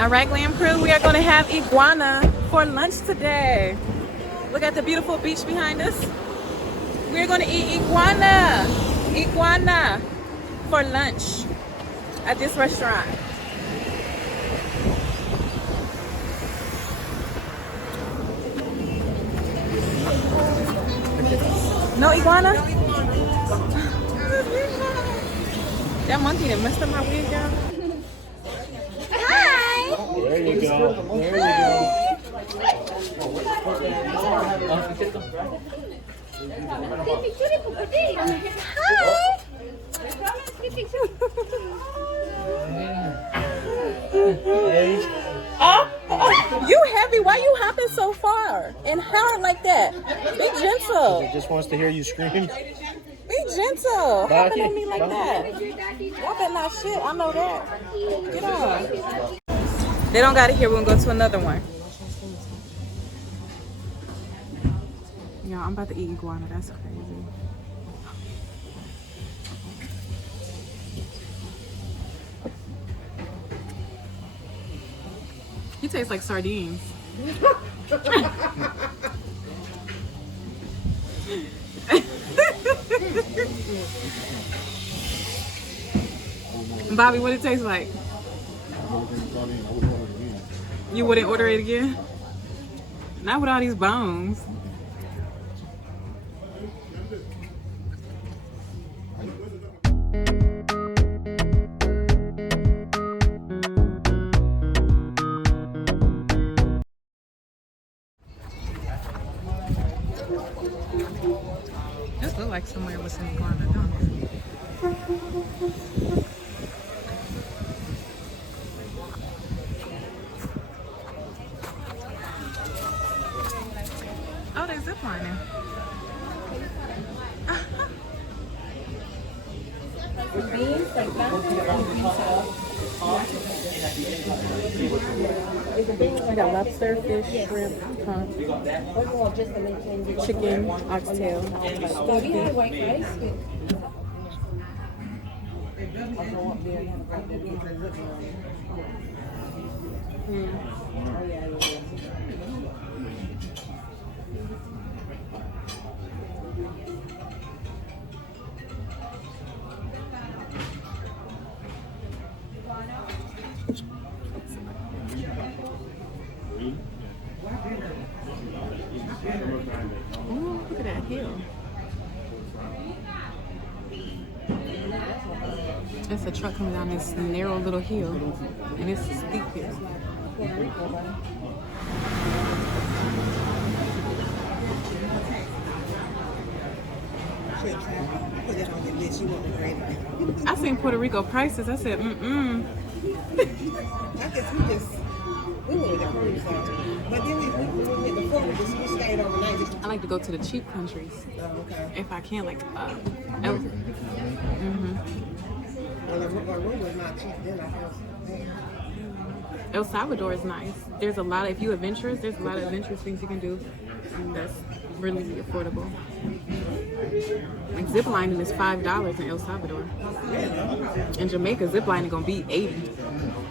All right, Glam Crew, we are going to have iguana for lunch today. Look at the beautiful beach behind us. We're going to eat iguana for lunch at this restaurant. No iguana? That monkey that messed up my wig, y'all. Hi! There you go. There you Hi! You heavy? Why you hopping so far and hard like that? Be gentle. He just wants to hear you scream. Be gentle. Hopping on me like that. Y'all better not shit. I know that. Get on. They don't got it here. We're going to go to another one. Y'all, I'm about to eat iguana. That's crazy. He tastes like sardines. Bobby, what it tastes like? You wouldn't order it again? Not with all these bones. This looks like somewhere with some iguana, don't it? Oh, they're ziplining. We got lobster, fish, shrimp, conch, chicken, oxtail. Ooh, look at that hill. It's a truck coming down this narrow little hill, and it's a steep hill. I seen Puerto Rico prices. I said, I guess we would have got home, so. But then we went before we stayed overnight. I like to go to the cheap countries. Oh, okay. If I can, like, Well, the room was not cheap then, I guess. El Salvador is nice. There's a lot of, if you adventurous, there's a lot of adventurous things you can do. And that's really affordable. Like ziplining is $5 in El Salvador. In Jamaica, ziplining gonna be $80.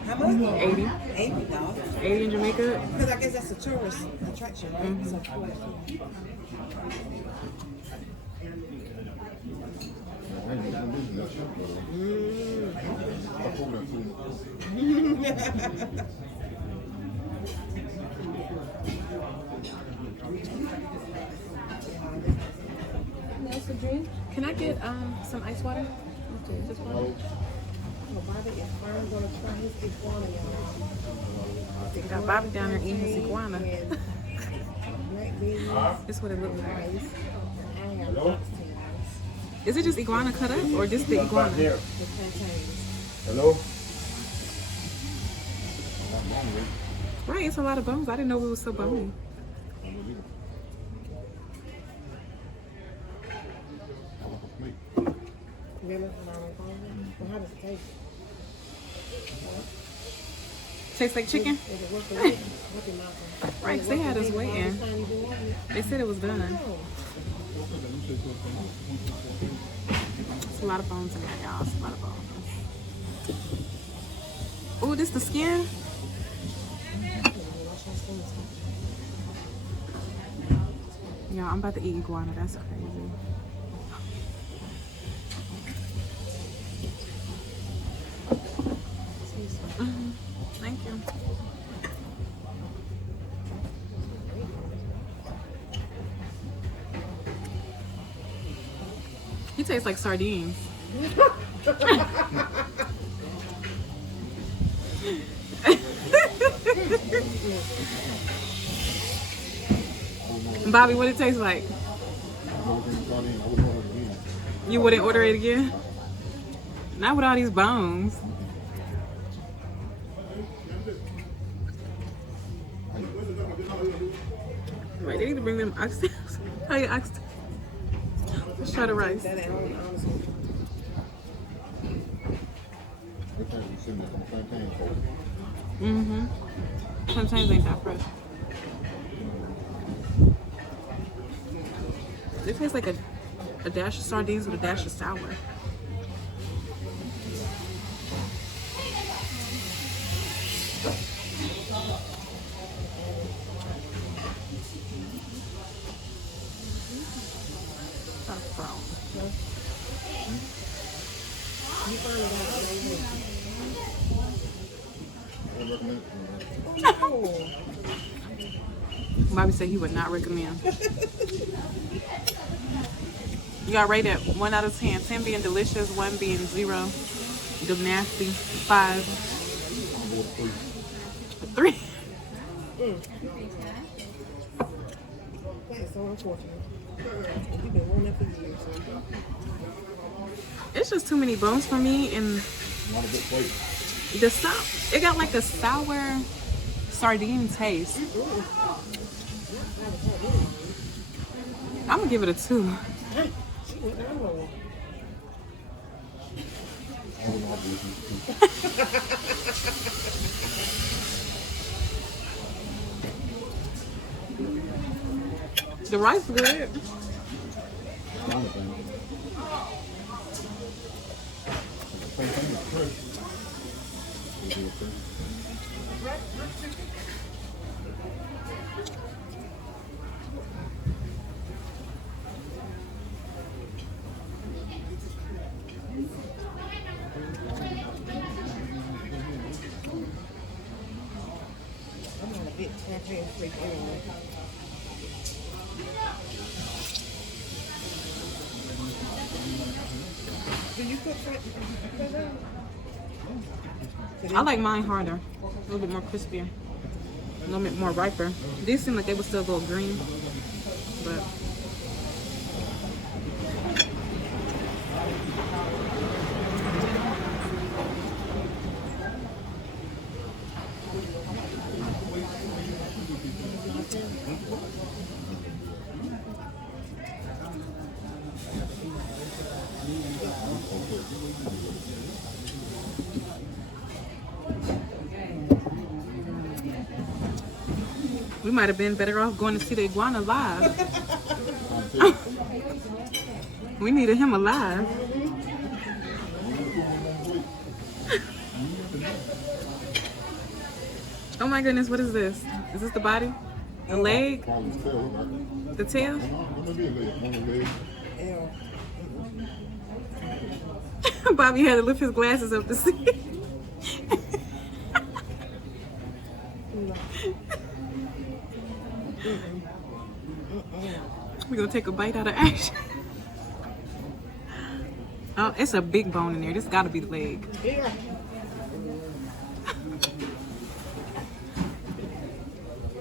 How much? 80. $80. 80 in Jamaica. Because I guess that's a tourist attraction, right? So, Can I get some ice water? Just water. Got Bobby down there eating his iguana. This is what it looks like. Is it just iguana cut up or just the iguana? Hello? Right, it's a lot of bones. I didn't know it was so bony. How does it taste? Tastes like chicken? Right, because they had us waiting. They said it was done. It's a lot of bones in there, y'all. It's a lot of bones. Ooh, this the skin? Yeah, I'm about to eat iguana. That's crazy. Thank you. He tastes like sardines. Bobby, what it tastes like? You wouldn't order it again? Not with all these bones. Wait, they need to bring them oxtails. Oh yeah, oxtails. Let's try the rice. That ain't honestly. Mm-hmm. Sometimes ain't that fresh. It tastes like a dash of sardines with a dash of sour. That's brown. You finally got Bobby said he would not recommend. You got rated 1 out of 10. 10 being delicious, 1 being 0. The nasty. 5. 3. That is so unfortunate. You've been wanting that for years. It's just too many bones for me, and the stuff, it got like a sour sardine taste. I'm gonna give it a 2. She went down low. The rice is good. I'm not a bit campaign freak anyway. Do you cook that? I like mine harder, a little bit more crispier, a little bit more riper. These seem like they were still a little green, but we might have been better off going to see the iguana live. We needed him alive. Oh my goodness, what is this? Is this the body? The leg? The tail? Ew. Bobby had to lift his glasses up to see. We're gonna take a bite out of action. Oh, it's a big bone in there. This gotta be the leg. Yeah.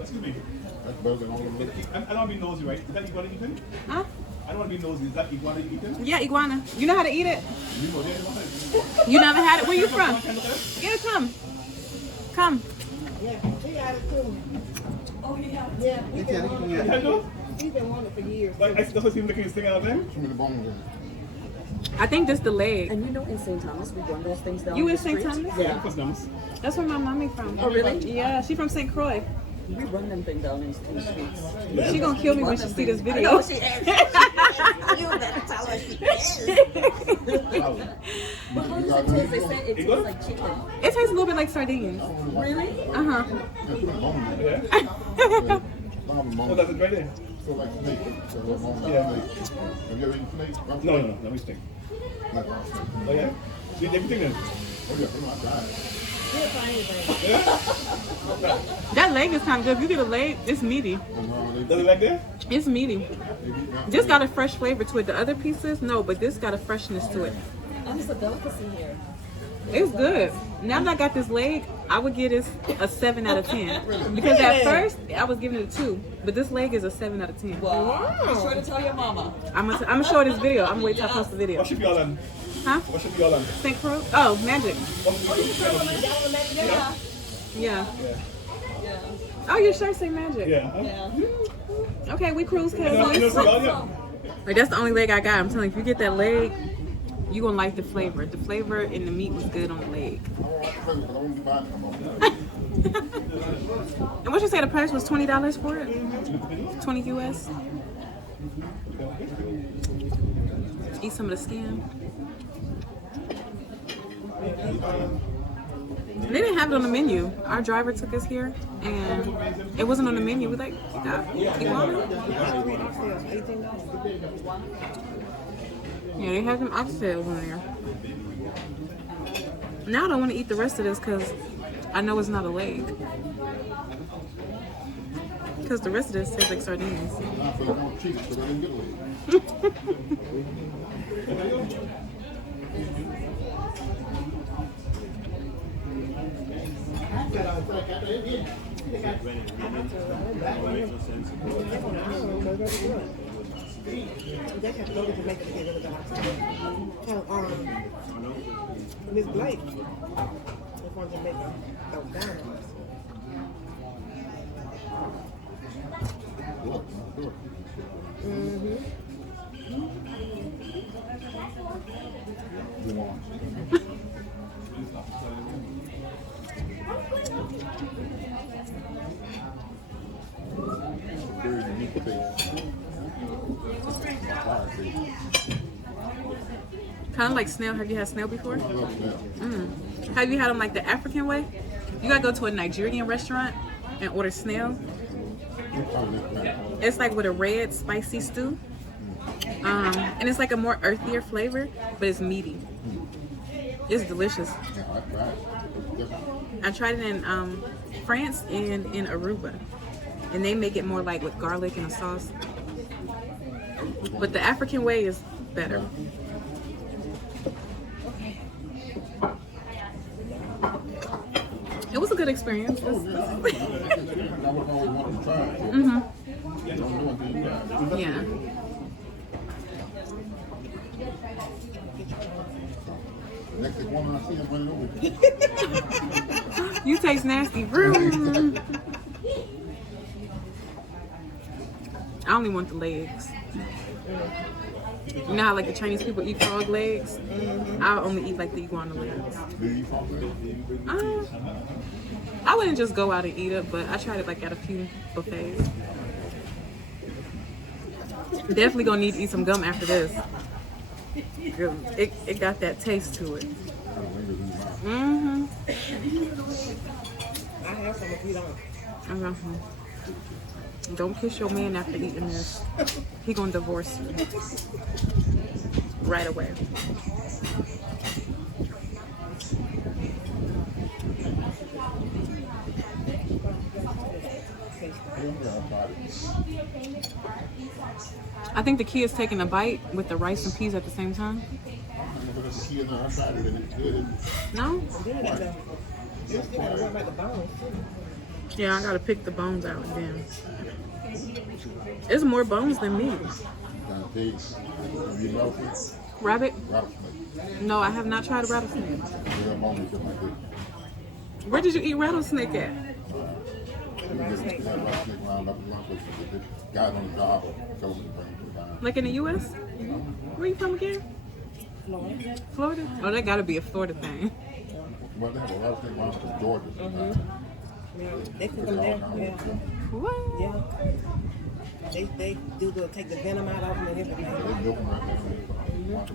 Excuse me. That's better than all of them. I don't want to be nosy, right? Is that iguana eaten? Huh? I don't want to be nosy. Is that iguana eaten? Yeah, iguana. You know how to eat it? You know, they don't want to. You never had it? Where you from? Yeah, come. Come. Yeah. He got it too. Oh, yeah. Yeah. He's been wanting You had those? He's been wanting it for years. Like, I still see him looking his thing out of them. Too many bones in it. I think this the leg. And you know, in St. Thomas, we run those things down. You the in St. street. Thomas? Yeah, Yeah. because numbers. That's where my mommy from. Oh, really? Yeah, she from St. Croix. We run them things down in the streets. She gonna kill me when she see this I video. know she is. You better tell her she is. But how does it taste? They say it tastes like chicken. It tastes a little bit like sardines. Really? Uh-huh. Yeah, too many bones in it. Yeah? Some of them Oh, bones. that's it right there. No, let me think. Oh yeah? You did everything then? That leg is kind of good. If you get a leg, it's meaty. Does it like that? It's meaty. This got a fresh flavor to it. The other pieces, no, but this got a freshness to it. I'm just a delicacy here. It's good. Now that I got this leg, I would give this a 7 out of 10. Because at first, I was giving it a 2. But this leg is a 7 out of 10. Wow. Be sure to tell your mama. I'm gonna show this video. I'm gonna wait till I post the video. What should be all on? Huh? What should be all on? Think Pro? Oh, magic. Yeah. Yeah. Yeah. Oh, your shirt say magic. Yeah. Yeah. Okay, we cruise You know, cousins. yeah. Like, that's the only leg I got. I'm telling you, if you get that leg, you gonna like the flavor. The flavor and the meat was good on the leg. And what you say the price was $20 for it? 20 US. Eat some of the skin. They didn't have it on the menu. Our driver took us here, and it wasn't on the menu. We like, you got Iguana? Yeah, they have them oxtails in there. Now I don't want to eat the rest of this because I know it's not a leg. Because the rest of this tastes like sardines. They have to go to Jamaica to get rid of the oxtail. Miss Blake is from Jamaica. Oh, down. Kind of like snail. Have you had snail before? Have you had them like the African way? You gotta go to a Nigerian restaurant and order snail. It's like with a red spicy stew. And it's like a more earthier flavor, but it's meaty. It's delicious. I tried it in France and in Aruba. And they make it more like with garlic and a sauce. But the African way is better. It was a good experience. Yeah. You taste nasty. I only want the legs. You know how like the Chinese people eat frog legs? I only eat like the iguana legs. I wouldn't just go out and eat it, but I tried it like at a few buffets. Definitely gonna need to eat some gum after this. It got that taste to it. I have some if you don't. Don't kiss your man after eating this. He gonna divorce you right away. I think the key is taking a bite with the rice and peas at the same time. No? Yeah, I gotta pick the bones out again. It's more bones than meat. Rabbit? No, I have not tried a rattlesnake. Where did you eat rattlesnake at? Like in the U.S.? Where you from again? Florida. Florida? Oh, that gotta be a Florida thing. Well, they have a lot of things from Georgia. Yeah, they cook them there. Yeah. What? Yeah. They do take the venom out of them and everything.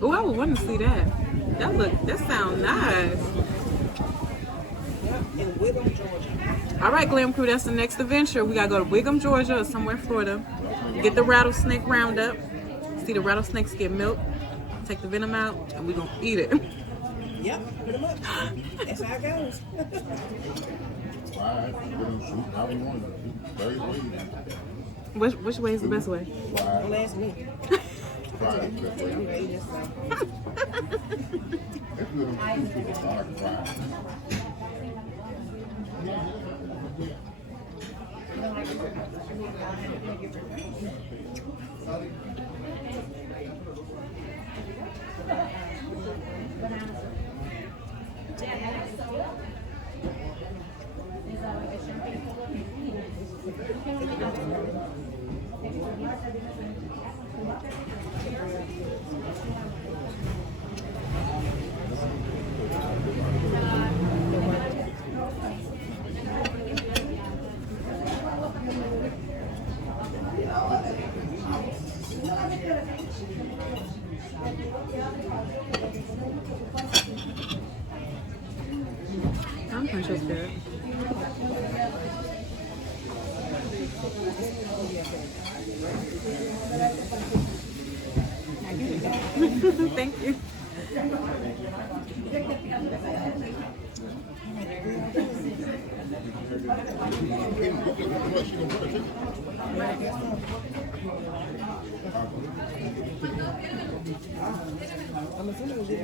Oh, I would want to see that. That sounds nice. Yeah, in Wiggum, Georgia. All right, Glam Crew, that's the next adventure. We gotta go to Wiggum, Georgia, or somewhere in Florida. Get the rattlesnake roundup. See the rattlesnakes get milk. Take the venom out, and we're gonna eat it. Yep, pretty much. That's how it goes. Fried, put in soup, how we want it. Very way. Which way is the best way? Don't ask me. Fried is the best way. I'm ready this way. It's good on soup, it's hard fried. I'm pretty sure it's good. Thank you. I'm assuming it was good.